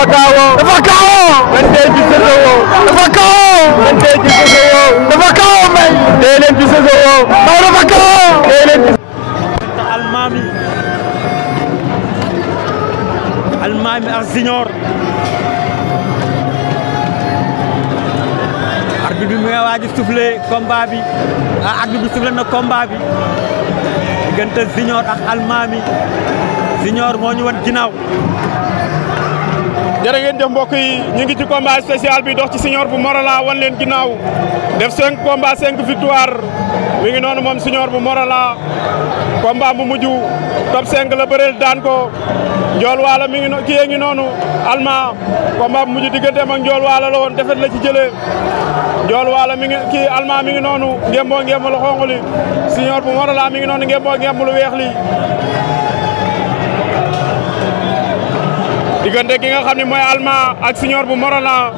dafa kaawoo. dafa kaawoo. man tey ci Sosowoo. dafa kaawoo. man tey ci Sosowoo. dafa kaawoo may. tey leen ci Sosowoo. Maw dafa kaawoo. tey leen ci. Almami ak Junior. arbitre bi mu ngi waaj a soufflé combat bi arbitre bi soufflé na combat bi diggante Junior ak Almami. Junior moo ñu wan ginnaaw. jërë ngeen jëf mbokk yi ñu ngi ci combat spécial bi dox ci Junior bu Morolan wan leen ginnaaw def 5 combats 5 victoire mi ngi noonu moom Junior bu Morolan combat bu mujj top 5 la bëreel daan ko Njool Waala mi ngi kii ngi noonu Alma combat bu mujj digganteem ak Njool Waala la woon defet la ci jëlee Njool Waala mi ngi kii Alma mi ngi noonu ngemboo ngemb lu xonq li Junior bu Morolan mi ngi noonu ngemboo ngemb lu weex li diggante ki nga xam ne mooy Alma ak Junior bu Morolan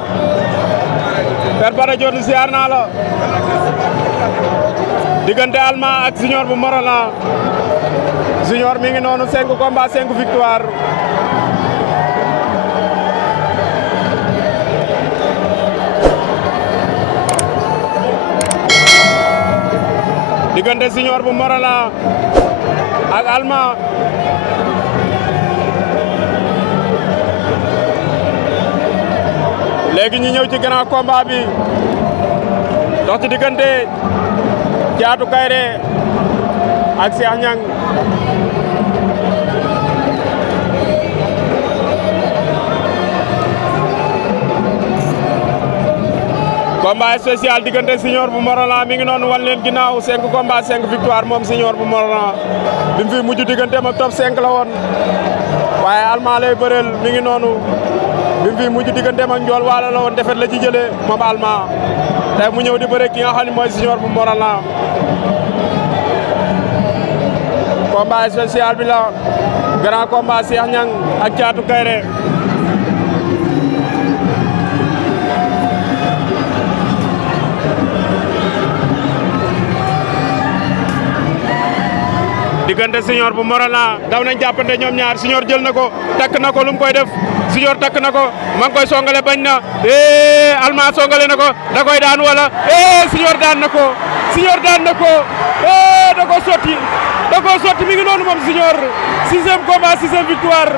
Père Bara Dione ziar naa la diggante Alma ak Junior bu Morolan Junior mi ngi noonu 5 combats 5 victoire diggante Junior bu Morolan ak Alma léegi ñu ñëw ci grand combat bi dox ci diggante Thiatou Kairé ak Cheikh Niang combat spécial diggante Junior bu Morolan mi ngi noonu wan leen ginnaaw 5 combats 5 victoire moom Junior bu Morolan bi mu fi mujj digganteem ak top 5 la woon waaye Alma lay bëreel mi ngi noonu bi mu fi mujj digganteem ak Njool Waala la woon defet la ci jëlee moom Alma tey mu ñëw di bëre ki nga xam ne mooy Junior bu Morolan combat spécial bi la grand combat Cheikh Niang ak Thiatou Kairé diggante Junior bu Morolan daw nañ jàppante ñoom ñaar Junior jël na ko takk na ko lu mu koy def Junior takk na ko ma ngi koy songale bañ na Alma songale na ko da koy daan wala Junior daan na ko Junior daan na ko da ko sotti mi ngi noonu moom Junior 6e combat 6e victoire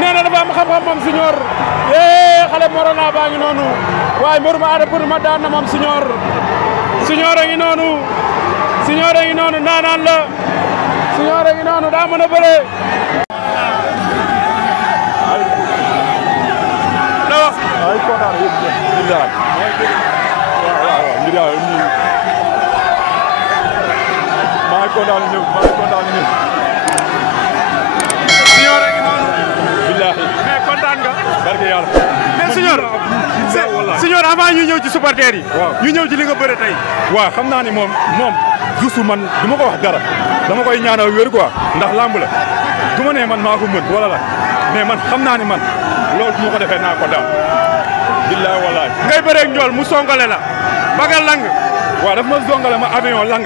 nee na dafa am xam-xam moom Junior xale Morolan baa ngi noonu waaye mbër ma aada pour ma daan na moom Junior a ngi noonu Junior a ngi noonu naanaan la Junior a ngi noonu daa mën a bëre ay kontaan yëpp billahi waaw ngir yàlla ni maa kontaan ñëpp Junior a ngi noonu billahi mais kontaan nga barke yàlla mais Junior avant ñu ñëw ci supporters yi ñu ñëw ci li nga bëre tey waaw xam naa ni moom juste man du ma ko wax dara dama koy ñaanal wér quoi ndax lamb la du ma ne man maa ko mën wala la mais man xam naa ni man loolu bu ma ko defee naa ko daan billahi wallahi ngay bëreeg Njool mu songale la baga lang waaw daf ma songale ma avion lang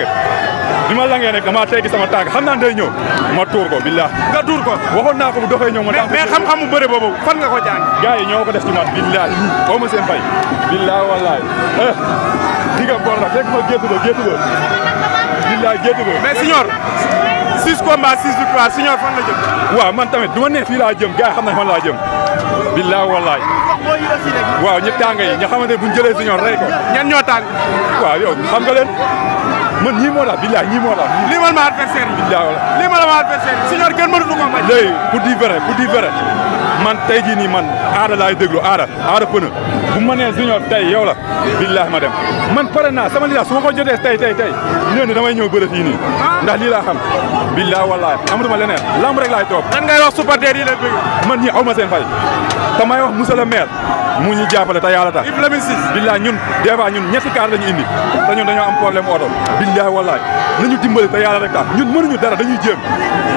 bi ma langee nag dama teggi sama tànk xam naa day ñëw ma tuur ko billahi nga tuur ko waxoon naa ko bu doxee ñëw ma daan mais xam-xamu bëre boobu fan nga ko jàng gars yi ñoo ko def ci man billahi xaw ma seen fay billahi wallahi diga bor la fekk ma géttu ba billahi géttu ba mais Junior 6 combats 6 victoires Junior fan la jëm waaw man tamit du ma ne fii laa jëm gars yi xam nañ fan laa jëm billahi wallahi waaw ñëpp tàng yi nga xamante ne bu ñu jëlee Junior rey ko ñan ñoo tàng waaw yow xam nga leen man ñii moo tax billahi ñii moo tax limal ma adversaire yi billahi wallahi limal ma adversaire yi Junior kenn mënatu ko bañ léegi pour dire vrai man tey jii nii man aada laay déglu aada pënë bu ma nee Junior tey yow la billahi ma dem man pare naa sama lii su ma ko jotee tey ñëw damay ñëw bëre fii nii ndax lii laa xam billahi wallahi amatuma leneen lamb rek laay toog lan ngay wax supporters yi la bëgg man ñi aw ma seen fay te may wax monsieur le maire mu ñu jàppale te yàlla tax billahi ñun des fois ñun ñetti kaar lañu indi te ñun dañoo am problème oto billahi wallahi nañu dimbali te yàlla rek tax ñun mënuñu dara dañuy jéem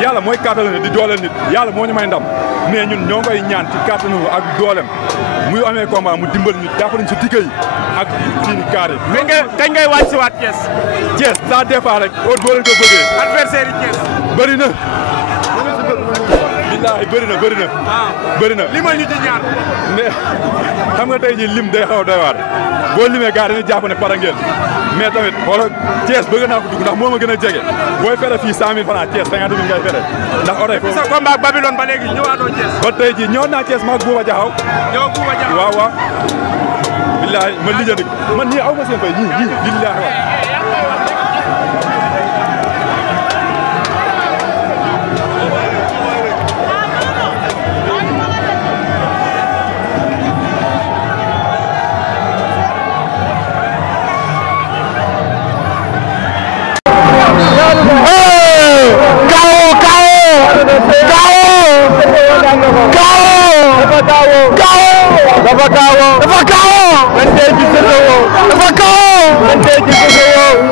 yàlla mooy kàttal nit di dooleel nit yàlla moo ñu may ndam mais ñun ñoo koy ñaan ci kàttanu ak doolem muy amee combat mu dimbali ñu jàppale ñu si digg yi ak fii kaar yi. mais kañ ngay wàcc si waat Thiès. Thiès ça dépend rek heure boo leen ko bëggee. adversaire yi Thiès. bëri na. billaahi bëri na limal ñu ci ñaar mais xam nga tey jii lim day xaw a doy waar boo limee gars dañuy jàpp ne pare ngeen mais tamit xoolal Thiès bëgg naa ko dugg ndax moo ma gën a jege booy fere fii 100 000 francs Thiès 50 000 ngay fere ndax oto yi foofu sa combat ak Babylone ba léegi ñëwaatoo Thiès ba tey jii ñëw naa Thiès maag Bouba Diaxaw waaw billaahi ma lijjanti man ñii aw ma seen fay ñii billaahi waaw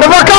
dafa kawo